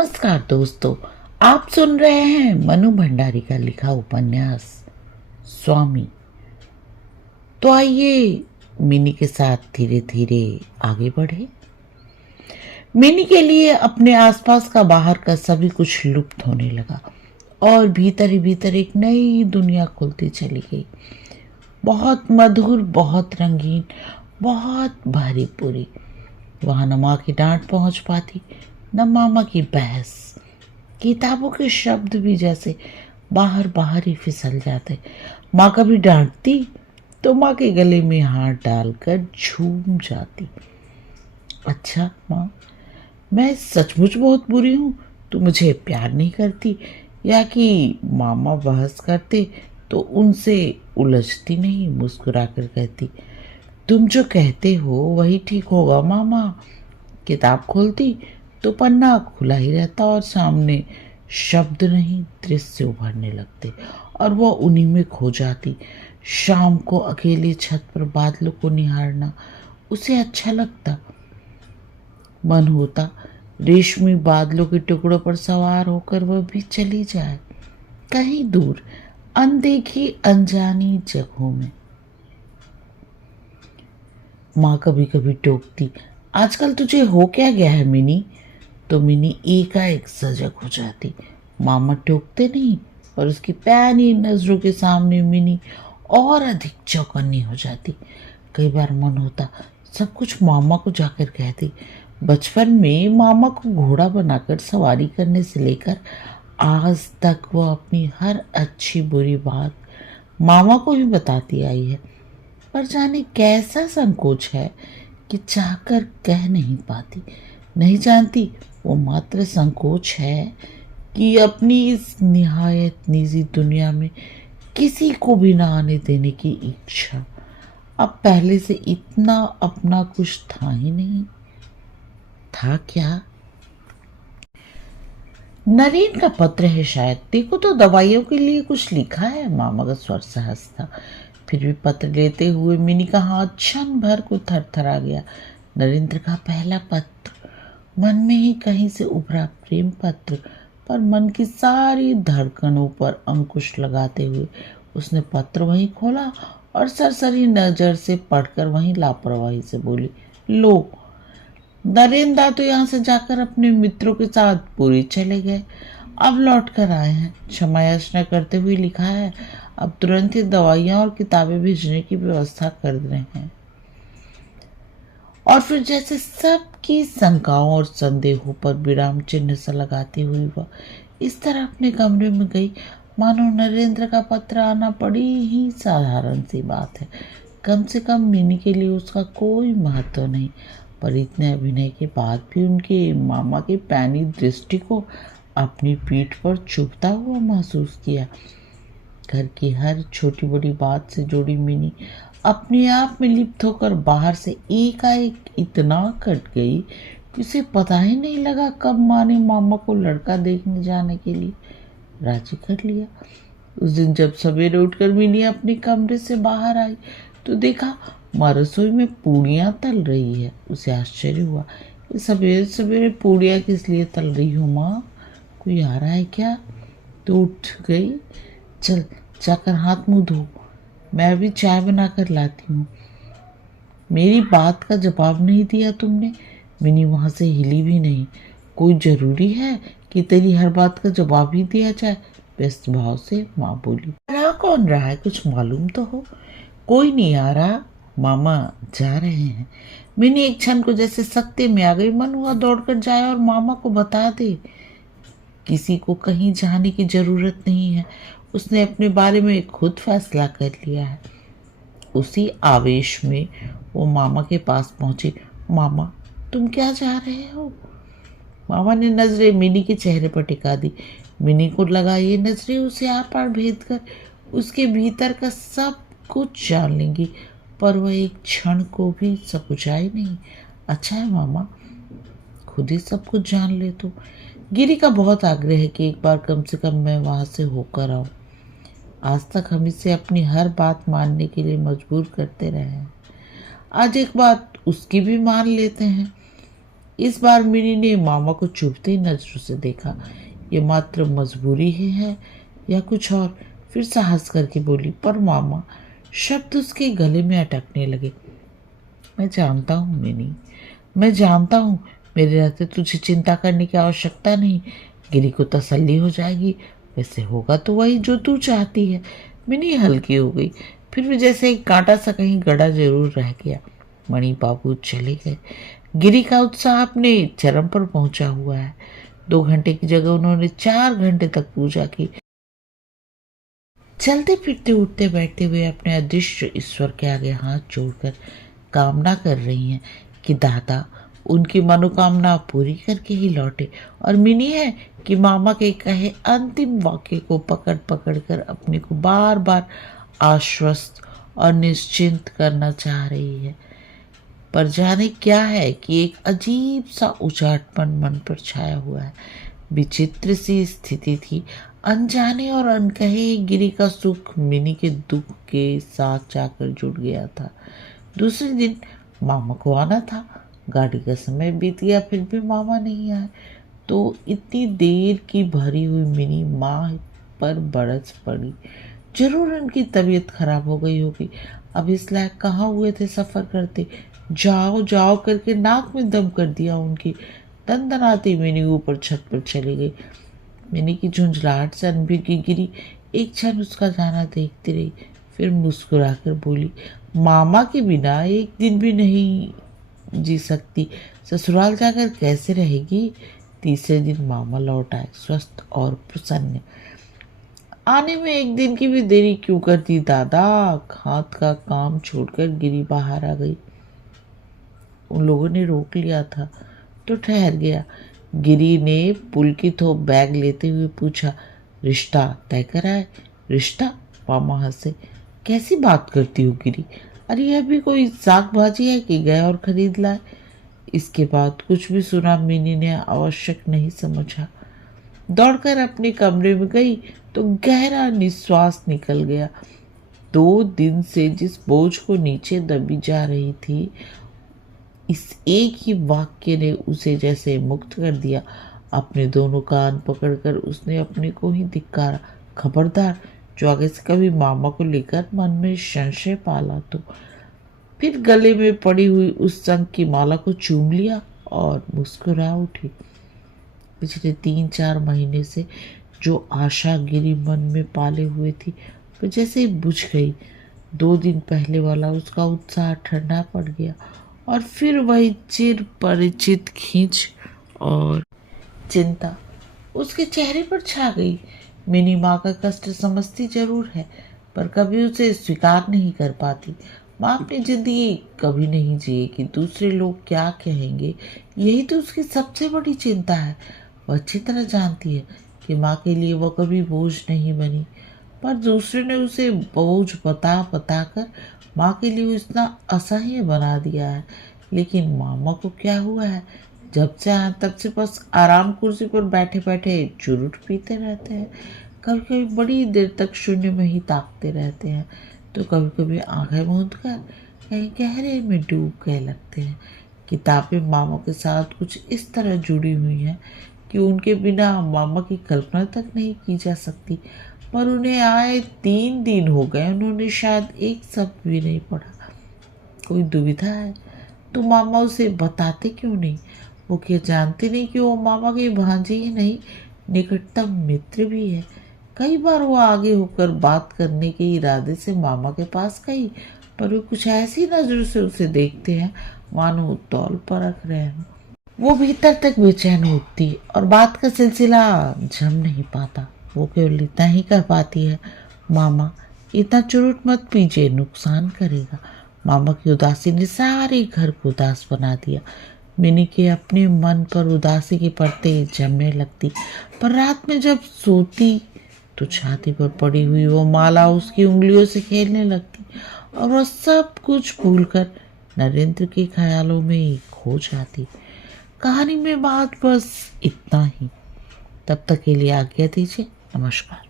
नमस्कार दोस्तों, आप सुन रहे हैं मनु भंडारी का लिखा उपन्यास स्वामी। तो आइए मिनी के साथ धीरे धीरे आगे बढ़े। मिनी के लिए अपने आसपास का बाहर का सभी कुछ लुप्त होने लगा और भीतर ही भीतर एक नई दुनिया खुलती चली गई। बहुत मधुर, बहुत रंगीन, बहुत भरी पूरी। वहां न माँ की डांट पहुंच पाती, न मामा की बहस। किताबों के शब्द भी जैसे बाहर बाहर ही फिसल जाते। माँ कभी डांटती तो माँ के गले में हाथ डालकर झूम जाती। अच्छा माँ, मैं सचमुच बहुत बुरी हूँ, तू मुझे प्यार नहीं करती? या कि मामा बहस करते तो उनसे उलझती नहीं, मुस्कुराकर कहती, तुम जो कहते हो वही ठीक होगा मामा। किताब खोलती तो पन्ना खुला ही रहता और सामने शब्द नहीं दृश्य उभरने लगते और वह उन्हीं में खो जाती। शाम को अकेले छत पर बादलों को निहारना उसे अच्छा लगता। मन होता रेशमी बादलों के टुकड़ों पर सवार होकर वह भी चली जाए कहीं दूर, अनदेखी अनजानी जगहों में। माँ कभी कभी टोकती, आजकल तुझे हो क्या गया है मिनी? तो मिनी एकाएक सजग हो जाती। मामा टोकते नहीं, पर उसकी पैनी नजरों के सामने मिनी और अधिक चौकन्नी हो जाती। कई बार मन होता सब कुछ मामा को जाकर कहती। बचपन में मामा को घोड़ा बनाकर सवारी करने से लेकर आज तक वह अपनी हर अच्छी बुरी बात मामा को ही बताती आई है, पर जाने कैसा संकोच है कि चाहकर कह नहीं पाती। नहीं जानती वो मात्र संकोच है कि अपनी इस निहायत निजी दुनिया में किसी को भी ना आने देने की इच्छा। अब पहले से इतना अपना कुछ था ही नहीं। था क्या? नरेन का पत्र है शायद, देखो तो दवाइयों के लिए कुछ लिखा है। मामा का स्वर सहज था, फिर भी पत्र लेते हुए मिनी का हाथ क्षण भर को थरथरा गया। नरेंद्र का पहला पत्र, मन में ही कहीं से उभरा प्रेम पत्र, पर मन की सारी धड़कनों पर अंकुश लगाते हुए उसने पत्र वहीं खोला और सरसरी नजर से पढ़कर वहीं लापरवाही से बोली, लो। नरेंद्र तो यहाँ से जाकर अपने मित्रों के साथ पूरी चले गए, अब लौट कर आए हैं। क्षमा याचना करते हुए लिखा है, अब तुरंत ही दवाइयाँ और किताबें भेजने की व्यवस्था कर रहे हैं। और फिर जैसे सबकी शंकाओं और संदेहों पर विराम चिन्ह सा लगाती हुई वह इस तरह अपने कमरे में गई मानो नरेंद्र का पत्र आना बड़ी ही साधारण सी बात है। कम से कम मिनी के लिए उसका कोई महत्व नहीं, पर इतने अभिनय के बाद भी उनके मामा की पैनी दृष्टि को अपनी पीठ पर चुभता हुआ महसूस किया। घर की हर छोटी बड़ी बात से जुड़ी मिनी अपने आप में लिप्त होकर बाहर से एकाएक इतना कट गई कि उसे पता ही नहीं लगा कब माँ ने मामा को लड़का देखने जाने के लिए राजी कर लिया। उस दिन जब सवेरे उठकर मिनी अपने कमरे से बाहर आई तो देखा माँ रसोई में पूड़ियाँ तल रही है। उसे आश्चर्य हुआ, सवेरे सवेरे पूड़ियाँ किस लिए तल रही हो माँ? कोई आ रहा है क्या? तो उठ गई, चल जाकर हाथ मुंह धो, मैं अभी चाय बना कर लाती हूँ। मेरी बात का जवाब नहीं दिया तुमने। मिनी वहां से हिली भी नहीं। कोई जरूरी है कि तेरी हर बात का जवाब ही दिया जाए? व्यस्त भाव से माँ बोली, रहा कौन रहा है, कुछ मालूम तो हो। कोई नहीं आ रहा, मामा जा रहे हैं। मिनी एक क्षण को जैसे सत्ते में आ गई। मन हुआ दौड़कर जाए और मामा को बता दे, किसी को कहीं जाने की जरूरत नहीं है, उसने अपने बारे में खुद फैसला कर लिया है। उसी आवेश में वो मामा के पास पहुंची। मामा तुम क्या जा रहे हो? मामा ने नजरें मिनी के चेहरे पर टिका दी। मिनी को लगा ये नजरें उसे आर पार भेद कर उसके भीतर का सब कुछ जान लेंगी, पर वह एक क्षण को भी सकुचाई नहीं। अच्छा है मामा, खुद ही सब कुछ जान ले तो। गिरी का बहुत आग्रह है कि एक बार कम से कम मैं वहां से होकर आऊं। आज तक हम इसे अपनी हर बात मानने के लिए मजबूर करते रहे हैं, आज एक बात उसकी भी मान लेते हैं। इस बार मिनी ने मामा को चुभती नजरों से देखा। ये मात्र मजबूरी ही है या कुछ और? फिर साहस करके बोली, पर मामा। शब्द उसके गले में अटकने लगे। मैं जानता हूँ मिनी, मैं जानता हूँ। मेरे रहते तुझे चिंता करने की आवश्यकता नहीं। गिरी को तसल्ली हो जाएगी। वैसे होगा तो वही जो तू चाहती है। मिनी हल्की हो गई। फिर भी जैसे एक कांटा सा कहीं गड़ा जरूर रह गया। मणि बाबू चले गए। गिरी का उत्साह अपने चरम पर पहुंचा हुआ है। 2 घंटे की जगह उन्होंने 4 घंटे तक पूजा की। चलते फिरते उठते बैठते हुए अपने अदृश्य ईश्वर के आगे हाथ जोड़कर कामना कर रही हैं कि दादा उनकी मनोकामना पूरी करके ही लौटे। और मिनी है कि मामा के कहे अंतिम वाक्य को पकड़ पकड़ कर अपने को बार बार आश्वस्त और निश्चिंत करना चाह रही है। पर जाने क्या है कि एक अजीब सा उचाटपन मन पर छाया हुआ है। विचित्र सी स्थिति थी। अनजाने और अनकहे गिरी का सुख मिनी के दुख के साथ जाकर जुड़ गया था। दूसरे दिन मामा को आना था। गाड़ी का समय बीत गया, फिर भी मामा नहीं आए। तो इतनी देर की भरी हुई मिनी माँ पर बरस पड़ी। जरूर उनकी तबीयत खराब हो गई होगी। अब इस लायक कहाँ हुए थे सफर करते। जाओ जाओ करके नाक में दम कर दिया उनकी। दनदनाती मिनी ऊपर छत पर चली गई। मिनी की झुंझलाहट से अनभिगी गिरी एक क्षण उसका जाना देखती रही। फिर मुस्कुराकर बोली, मामा के बिना एक दिन भी नहीं जी सकती। ससुराल जाकर कैसे रहेगी? तीसरे दिन मामा लौट आए, स्वस्थ और प्रसन्न। आने में एक दिन की भी देरी क्यों कर दी दादा? हाथ का काम छोड़कर गिरी बाहर आ गई। उन लोगों ने रोक लिया था तो ठहर गया। गिरी ने पुलकित हो बैग लेते हुए पूछा, रिश्ता तय कराए? रिश्ता? मामा हंसे। कैसी बात करती हो गिरी? अरे यह भी कोई साग भाजी है कि गए और खरीद लाए? इसके बाद कुछ भी सुना मिनी ने आवश्यक नहीं समझा। दौड़कर अपने कमरे में गई तो गहरा निश्वास निकल गया। 2 दिन से जिस बोझ को नीचे दबी जा रही थी, इस एक ही वाक्य ने उसे जैसे मुक्त कर दिया। अपने दोनों कान पकड़कर उसने अपने को ही धिक्कारा। खबरदार, जो आगे से कभी मामा को लेकर मन में संशय पाला तो। फिर गले में पड़ी हुई उस संग की माला को चूम लिया और मुस्कुरा उठी। पिछले 3-4 महीने से जो आशा गिरी मन में पाले हुए थी वो जैसे बुझ गई। 2 दिन पहले वाला उसका उत्साह ठंडा पड़ गया और फिर वही चिर परिचित खींच और चिंता उसके चेहरे पर छा गई। मिनी माँ का कष्ट समझती जरूर है, पर कभी उसे स्वीकार नहीं कर पाती। माँ अपनी जिंदगी कभी नहीं जिएगी, दूसरे लोग क्या कहेंगे, यही तो उसकी सबसे बड़ी चिंता है। वह अच्छी तरह जानती है कि माँ के लिए वह कभी बोझ नहीं बनी, पर दूसरे ने उसे बोझ बता बता कर माँ के लिए इतना असह्य बना दिया है। लेकिन मामा को क्या हुआ है? जब से आए तब से बस आराम कुर्सी पर बैठे बैठे चुरुट पीते रहते हैं। कभी कभी बड़ी देर तक शून्य में ही ताकते रहते हैं, तो कभी कभी आंखें मूंद कर कहीं गहरे में डूब गए लगते हैं। किताबें मामा के साथ कुछ इस तरह जुड़ी हुई हैं कि उनके बिना मामा की कल्पना तक नहीं की जा सकती। पर उन्हें आए 3 दिन हो गए, उन्होंने शायद एक शब्द भी नहीं पढ़ा। कोई दुविधा है तो मामा उसे बताते क्यों नहीं? वो क्या जानते नहीं कि वो मामा की भांजी ही नहीं, निकटतम मित्र भी है। कई बार वो आगे होकर बात करने के इरादे से मामा के पास गई, पर वो कुछ ऐसी नजरों से उसे देखते हैं मानो तौल परख रहे हैं। वो भीतर तक बेचैन होती और बात का सिलसिला जम नहीं पाता। वो केवल इतना ही कह पाती है, मामा इतना चुरुट मत पीजिए, नुकसान करेगा। मामा की उदासी ने सारे घर को उदास बना दिया। मिनी के अपने मन पर उदासी के परतें जमने लगती, पर रात में जब सोती तो छाती पर पड़ी हुई वो माला उसकी उंगलियों से खेलने लगती और वह सब कुछ भूलकर नरेंद्र के ख्यालों में खो जाती। कहानी में बात बस इतना ही। तब तक के लिए आज्ञा दीजिए। नमस्कार।